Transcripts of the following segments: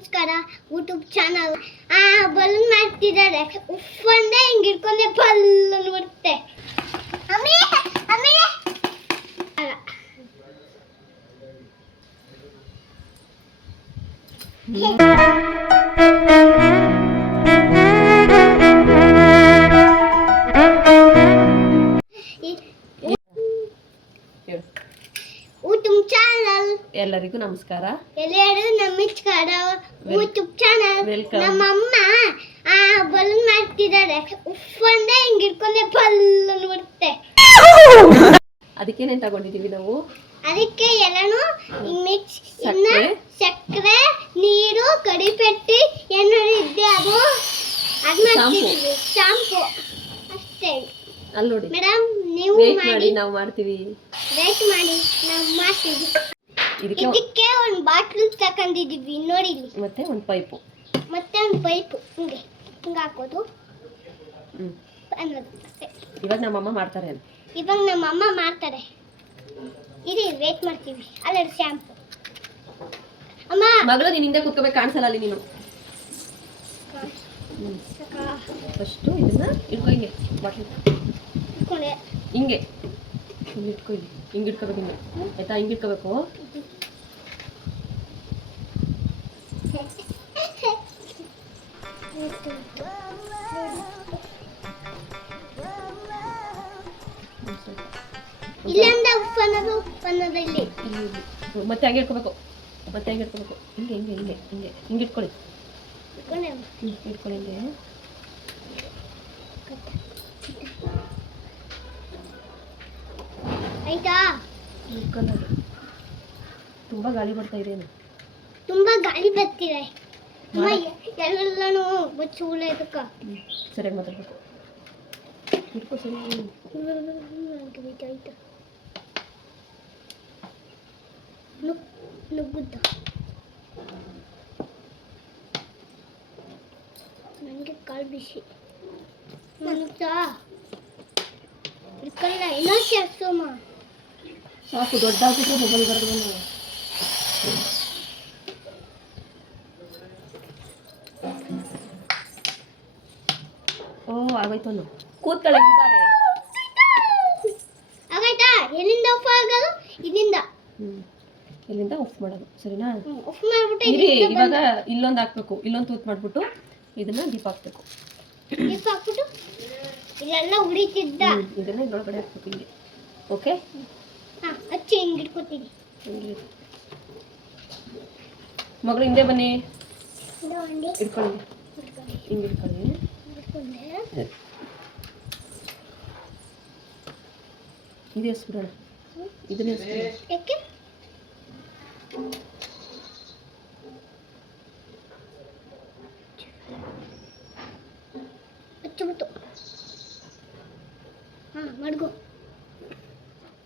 ನಮಸ್ಕಾರ YouTube channel balloon ಮಾಡ್ತಿದ್ದಾರೆ ಉಫ್ ಅಂದೆ ಹಿಂಗೆ ಹಿಡ್ಕೊಂಡೆ ಬಲೂನ್ ಬರುತ್ತೆ ಆಮೇಲೆ ಆಮೇಲೆ ಯೂಟ್ಯೂಬ್ ಚಾನಲ್ ಎಲ್ಲರಿಗೂ ನಮಸ್ಕಾರ. ಎಲ್ಲರಿಗೂ ನಮಸ್ಕಾರ. ಯೂಟ್ಯೂಬ್ ಚಾನಲ್ ನಮ್ಮಮ್ಮ ಬಲೂನ್ ಮಾಡ್ತಿದ್ದಾರೆ ಉಫ್ ಅಂದೆ ಹಿಂಗೆ ಹಿಡ್ಕೊಂಡೆ ಬಲೂನ್ ಬರುತ್ತೆ. ಅದಕ್ಕೇನೇನು ತಗೊಂಡಿದೀವಿ ನಾವು? ಅದಕ್ಕೆ ಎಲ್ಲಾನು ಮಿಕ್ಸ್ ಸಕ್ಕರೆ ನೀರು ಕಡಿಪೆಟ್ಟಿ ಏನಾದ್ರು ಇದ್ದೆ ಅದು ಮಾಡ್ತಿದ್ದೀವಿ. ಶಾಂಪು ಅಷ್ಟೇ. ಅಲ್ಲಿ ನೋಡಿ ಮೇಡಮ್ ನೀವು ಮಾಡಿ ನಾವು ಮಾಡ್ತೀವಿ. ವೇಟ್ ಮಾಡಿ ನಾವು ಮಾಡ್ತೀವಿ. ಇದಕ್ಕೆ ಒಂದು ಬಾಟ್ಲು ತಗೊಂಡಿದ್ದೀವಿ ನೋಡಿ ಇಲ್ಲಿ. ಮತ್ತೆ ಒಂದು ಪೈಪು ಹಿಂಗೆ ಹಾಕೋದು ಅನ್ನೋದು ಅಷ್ಟೇ. ಇವಾಗ ನಮ್ಮಮ್ಮ ಮಾಡ್ತಾರೆ. ಇರಿ ವೇಟ್ ಮಾಡ್ತೀವಿ. ಅಲ್ಲರಿ ಶಾಂಪು ಅಮ್ಮ ಮಗಳು ನೀನು ಹಿಂದೆ ಕುತ್ಕೋಬೇಕು, ಕಾಣಿಸಲ್ಲ ಅಲ್ಲಿ ನೀನು. ಫಸ್ಟು ಇದನ್ನ ಇಟ್ಕೊ, ಹಿಂಗೆ ಬಾಟ್ಲಿ ಹಿಂಗೆ ಇಟ್ಕೊ, ಹಿಂಗೆ ಇಟ್ಕೋಬೇಕು. ಹಿಂಗೆ ಆಯ್ತಾ? ಹಿಂಗೆ ಇಟ್ಕೋಬೇಕು. ಮತ್ತೆ ಹಂಗೆ ಇಟ್ಕೋಬೇಕು. ಹಿಂಗೆ ಹಿಂಗೆ ಹಿಂಗೆ ಹಿಂಗೆ ಹಿಂಗೆ ಇಟ್ಕೊಳ್ಳಿ. ಇಟ್ಕೊಳ್ಳಿ ಹಿಂಗೆ. ಆಯ್ತಾ? ತುಂಬಾ ಗಾಳಿ ಬರ್ತಾ ಇದೆ. ತುಂಬಾ ಗಾಳಿ ಬರ್ತಿದೆ. ಎಲ್ಲಾನು ಬಚ್ಚುಳ ಇದಕ್ಕ ಸರಿಯಾಗಿ ಮಾತಾಡ್ಬೇಕು. ಇಟ್ಕೋ ಸರಿ. ಆಯ್ತಾ ನುಗ್ಗುತ್ತ ನನಗೆ ಕಾಲು ಬಿಸಿ ಇಟ್ಕೊಳ್ಳ ಏನೋ ಸೇರ್ಸೋಮ್ಮ. ಸಾಕು, ದೊಡ್ಡ ಆಗ್ತಿದೆ ಮೊಬೈಲ್ ಬರೋದು. ಓ ಆಗೋಯ್ತು. ಕೂತ್ಕೊಳ್ಳಿ. ಆಗಾಯ್ತಾ? ಎಲ್ಲಿಂದ ಆಫ್ ಆಗೋದು? ಇದರಿಂದ. ಇಲ್ಲಿಂದ ಆಫ್ ಮಾಡೋದು. ಸರಿನಾ? ಆಫ್ ಮಾಡ್ಬಿಟ್ಟು ಇವಾಗ ಇಲ್ಲೊಂದು ಹಾಕ್ಬೇಕು. ಇಲ್ಲೊಂದು ತೂತ್ ಮಾಡ್ಬಿಟ್ಟು ಇದನ್ನ ದೀಪ ಹಾಕ್ಬೇಕು. ಇಲ್ಲೆಲ್ಲ ಉಳಿತಿದ್ದ ಇದನ್ನ ಇದ್ರೊಳಗಡೆ ಹಾಕ್ಬೇಕು. ಹಿಂಗೆ. ಓಕೆ, ಹಚ್ಚಿ ಹಿಂಗೆ ಇಟ್ಕೊತೀನಿ. ಮಗಳು ಹಿಂದೆ ಬನ್ನಿ. ಇಟ್ಕೊಳ್ಳಿ. ಹಿಂಗೆ ಇಟ್ಕೊಳ್ಳಿ. ಇದು ಎಸ್ಬಿಡೋಣ. ಇದನ್ನ ಯಾಕೆ ಹಚ್ಚಿಬಿಟ್ಟು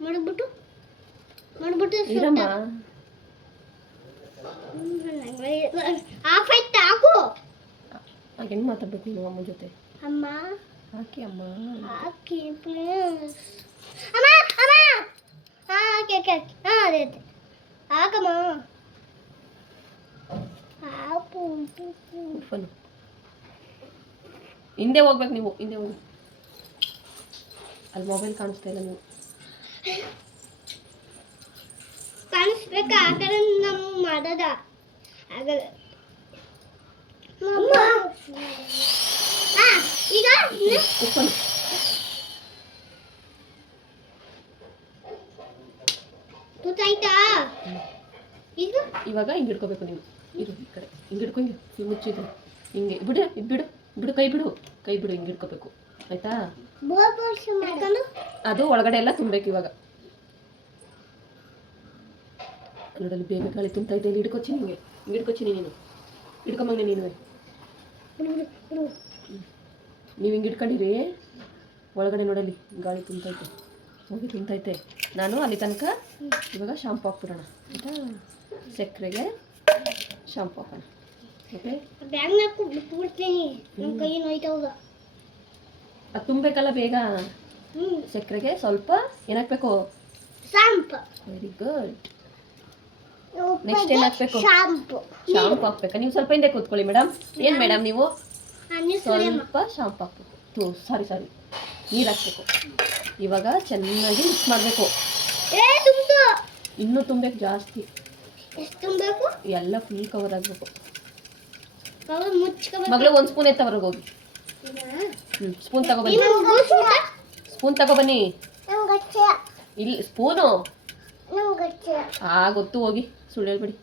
ಮಾಡ್ಬಿಟ್ಟು ಇರಮ್ಮ. ಆಫ್ ಆಯ್ತಾ? ಹಾಕು. ಹೆಂಗೆ ಮಾತಾಡ್ಬೇಕು ನೀವು ಅಮ್ಮ ಜೊತೆ? ಅಮ್ಮ ಹಾಕಿ ಅಮ್ಮ. ಹಾಕಿ ಪ್ಲೀಸ್. ಅಮ್ಮ ಅಮ್ಮ ಹಾಕಿ ಅದೇ ಹಾಕಮ್ಮ. ಹಿಂದೆ ಹೋಗ್ಬೇಕು ನೀವು. ಹಿಂದೆ ಹೋಗಿ. ಅಲ್ಲಿ ಮೊಬೈಲ್ ಕಾಣಿಸ್ತಾ ಇಲ್ಲ. ನೀವು ಕಾಣಿಸ್ಬೇಕ? ಆ ಕಡೆ ನಾವು ಮಾಡೋದ ಆಗಲ್ಲ. ಈಗ ತೂತಾಯ್ತಾ? ಇವಾಗ ಹಿಂಗೆ ಇಟ್ಕೋಬೇಕು ನೀವು. ಇದು ಈ ಕಡೆ ಹಿಂಗೆ ಇಟ್ಕೊ. ಹಿಂಗೆ ಮುಚ್ಚಿದ್ರು ಹಿಂಗೆ ಬಿಡು. ಬಿಡು ಕೈ ಬಿಡು. ಹಿಂಗೆ ಇಟ್ಕೋಬೇಕು. ಆಯ್ತಾ? ಅದು ಒಳಗಡೆ ಎಲ್ಲ ತುಂಬಬೇಕು. ಇವಾಗ ನೋಡಲ್ಲಿ ಬೇಗ ಗಾಳಿ ತುಂಬ್ತೈತೆ. ಇಲ್ಲಿ ಹಿಡ್ಕೊಚ್ಚಿನಿ. ಹಿಂಗೆ ಹಿಡ್ಕೊಚ್ಚಿನಿ. ನೀನು ಹಿಡ್ಕೊಂಬಂಗೆ. ನೀನು ನೀವು ಹಿಂಗೆ ಇಟ್ಕೊಂಡಿರಿ. ಒಳಗಡೆ ನೋಡಲ್ಲಿ ಗಾಳಿ ತುಂಬ್ತೈತೆ. ನಾನು ಅಲ್ಲಿ ತನಕ ಇವಾಗ ಶಾಂಪು ಹಾಕ್ಬಿಡೋಣ. ಆಯಿತಾ? ಸಕ್ಕರೆಗೆ ಶಾಂಪು ಹಾಕೋಣ. ಓಕೆ, ಅದು ತುಂಬಬೇಕಲ್ಲ ಬೇಗ. ಸಕ್ಕರೆಗೆ ಸ್ವಲ್ಪ ಏನಾಗಬೇಕು? ಶಾಂಪು. Very good. ನೆಕ್ಸ್ಟ್ ಏನು ಹಾಕ್ಬೇಕು? ಶಾಂಪು. ಶಾಂಪು ಹಾಕ್ಬೇಕಾ? ನೀವು ಸ್ವಲ್ಪ ಹಿಂದೆ ಕೂತ್ಕೊಳ್ಳಿ ಮೇಡಮ್. ಏನು ಮೇಡಮ್ ನೀವು ಸ್ವಲ್ಪ ಶಾಂಪು ಹಾಕ್ಬೇಕು. ಸಾರಿ ನೀರು ಹಾಕ್ಬೇಕು. ಇವಾಗ ಚೆನ್ನಾಗಿ ಮಿಕ್ಸ್ ಮಾಡಬೇಕು. ಇನ್ನೂ ತುಂಬಬೇಕು ಜಾಸ್ತಿ. ಎಷ್ಟು ತುಂಬಬೇಕು? ಎಲ್ಲ ಫುಲ್ ಕವರ್ ಆಗಬೇಕು. ಮುಚ್ಕೋಬೇಕು. ಮಗಳು ಒಂದು ಸ್ಪೂನ್ ಎತ್ತವರೆಗೆ ಹೋಗಿ. ಸ್ಪೂನ್ ತಗೊಬನ್ನಿ. ಸ್ಪೂನ್ ತಗೊಬನ್ನಿ. ಇಲ್ಲಿ ಸ್ಪೂನು ಗೊತ್ತು, ಹೋಗಿ ಸುಳ್ಳು ಹೇಳ್ಬಿಡಿ.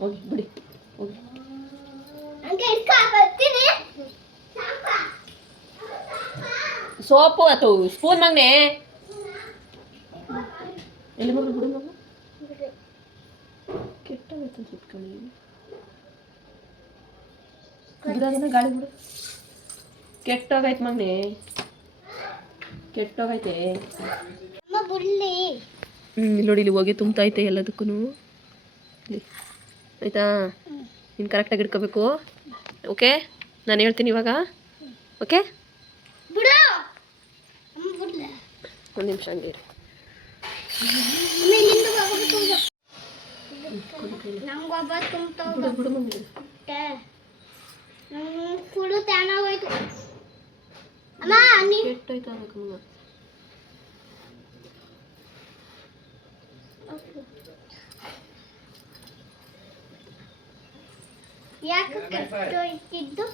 ಹೋಗಿ ಬಿಡಿ, ಹೋಗಿ. ಸೋಪು ಆತು ಸ್ಪೂನ್ ಮಗನೆ. ಎಲ್ಲಿ ಮಗಳು ಬಿಡು ಮಗು, ಕೆಟ್ಟಾಗೈತೆ ಸುತ್ಕೊಳ್ಳಿ. ಬಿಡೋದನ್ನ ಗಾಳಿ ಬಿಡು. ಕೆಟ್ಟೋಗೈತೆ ಮಗನೆ, ಕೆಟ್ಟೋಗೈತೆ. ಇಲ್ಲಿ ನೋಡಿ, ಇಲ್ಲಿ ಹೋಗಿ ತುಂಬ್ತೈತೆ ಎಲ್ಲದಕ್ಕೂ. ಆಯಿತಾ? ನೀನು ಕರೆಕ್ಟಾಗಿ ಇಟ್ಕೋಬೇಕು. ಓಕೆ, ನಾನು ಹೇಳ್ತೀನಿ ಇವಾಗ. ಓಕೆ, ಒಂದು ನಿಮಿಷ ಹಂಗೆ ಇರು. ಕೆಟ್ಟೋಯ್ತು ಅದಕ್ಕೆ ಮಗ. ಯಾಕೆ ಕೆಟ್ಟೋಯ್ತಿದ್ದು?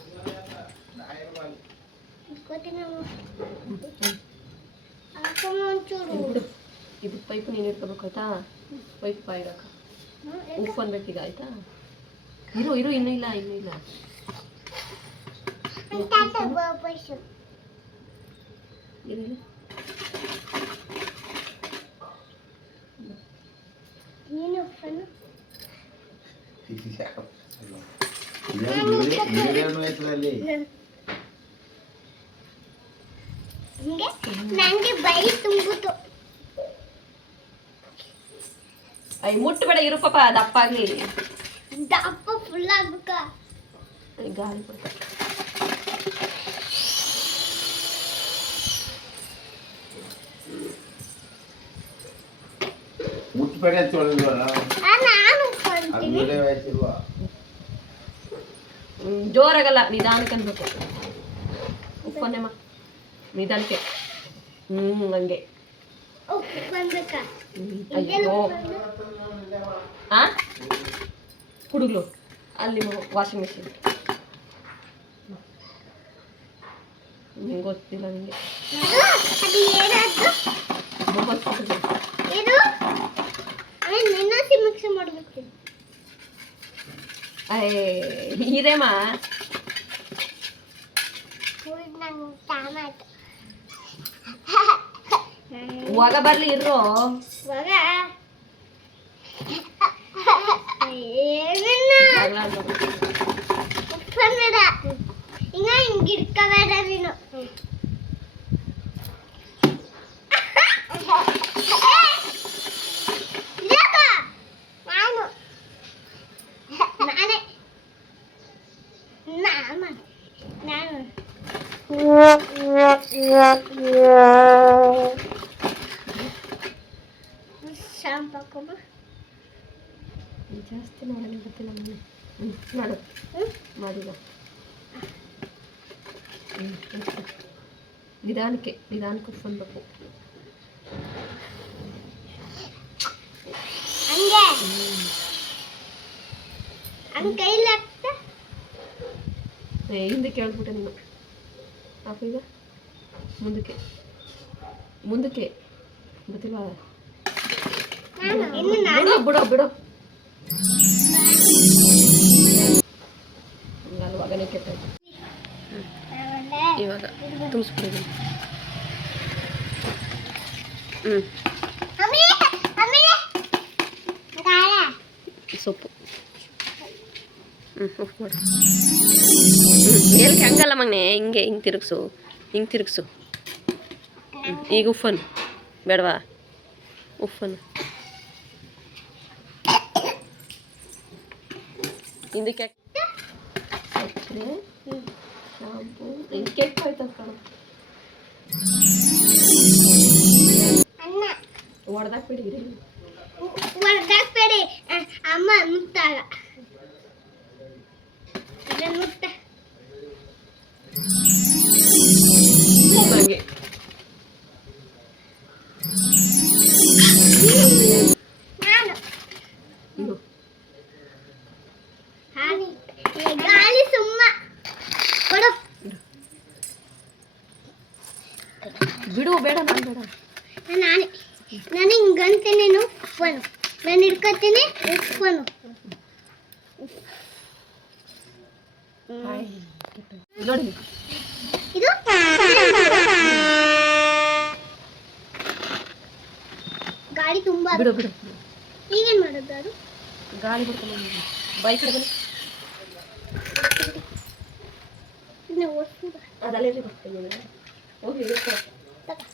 ಇದು ಪೈಪ್ ನೀನು ಇಟ್ಕೋಬೇಕು ಆಯ್ತಾ? ಪೈಪ್ ಬಾಯಿಗಾಕ ಉಪ್ಪು ಅನ್ಬೇಕೀಗ ಆಯ್ತಾ? ಇರು ಇನ್ನೂ ಇಲ್ಲ ನಂಗೆ ಬೈ ತುಂಬಿತು. ಮುಟ್ಟಬೇಡ, ಇರು ಪಾಪ, ದಪ್ಪ ಆಗ್ಲಿ. ದಪ್ಪ ಫುಲ್ ಆಗ್ಬೇಕ. ಗಾಳಿ ಬರ್ತಾರೆ. ಮುಟ್ಟಬೇಡ ಅಂತ ಹೇಳಿದ್ವಲ್ಲ. ಜೋರಾಗಲ್ಲ, ನಿಧಾನಕ್ಕೆ ಅನ್ಬೇಕು. ಉಪ್ಪನ್ನೆಮ್ಮ ನಿಧಾನಕ್ಕೆ. ಹಂಗೆ. ಅಯ್ಯೋ ಹುಡುಗ್ಲು ಅಲ್ಲಿ ವಾಷಿಂಗ್ ಮಿಷಿನ್. ನಿಂಗೆ ಗೊತ್ತಿಲ್ಲ ನಿಂಗೆ. ಇದೇಮ್ಮ ಇವಾಗ ಬರ್ಲಿ ಇರು. ಹಿಂಗಿಡ್ಕೋಬೇಡ ನೀನು. ಜಾಸ್ತಿ ಮಾಡಲ್ಲ, ಗೊತ್ತಿಲ್ಲ ಮನೆ. ಮಾಡು ಮಾಡಿದ. ನಿಧಾನಕ್ಕೆ ಉಪ್ಪನ್ಬೇಕು. ಹಿಂದಕ್ಕೆ ಹೇಳ್ಬಿಟ್ಟೆ ನೀನು. ಪಾಪ ಈಗ ಮುಂದಕ್ಕೆ ಗೊತ್ತಿಲ್ಲ. ಬಿಡೋ ಅಲ್ವಾಗನೇ ಕೆಟ್ಟಾಯ್ತು. ಇವಾಗ ತುಂಬಿಸ್ಬಿಡಿ. ಸೊಪ್ಪು ಉಪ್ಪು ಮಾಡು. ಮೇಲ್ಕೆ ಹಂಗಲ್ಲ ಮಗನೆ, ಹಿಂಗೆ ತಿರುಗಿಸು. ಈಗ ಉಪ್ಪನ್ನು ಬೇಡವಾ? ಉಪ್ಪನ್ನು ಹಿಂದಕ್ಕೆ ಸಕ್ಕರೆ ಶಾಂಪು ಕೆಟ್ಟ ಹೋಯ್ತದ ಕಣ. ಅನ್ನ ಹೊಡೆದಾಕ್ಬಿಡಿ. ಹೊಡೆದಾಕ್ಬೇಡಿ, ಅಮ್ಮ ಮುಟ್ಟಾಗ ಅದನ್ನ ಮುಟ್ಟ. ಹಂಗೆ ನಾನು ಇಡು. ಗಾಳಿ ಸುಮ್ಮ ಕೊಡು. ಬಿಡು, ಬೇಡ, ನಾನು ಬೇಡ. ನಾನು ಹಿಂಗಂತೀನಿ ಉಪ್ಪನು, ನಾನು ಹಿಡ್ಕೊತೀನಿ ಉಪ್ಪನು. ನೋಡಿ, ಇದು ಗಾಳಿ ತುಂಬಾ. ಬಿಡು ಬಿಡು. ಈಗೇನ್ ಮಾಡೋದು ಅದು? ಗಾಳಿ ಬಿಡ್ಕೊಂಡು ಬೈ ಕಡೆ ಬನ್ನಿ. ಇದನ್ನ ಓಡಿಸ್ಬಿಡು. ಅದಲ್ಲೇ ಬರ್ತೀನಿ. ಹೋಗಿ ತಗೋ.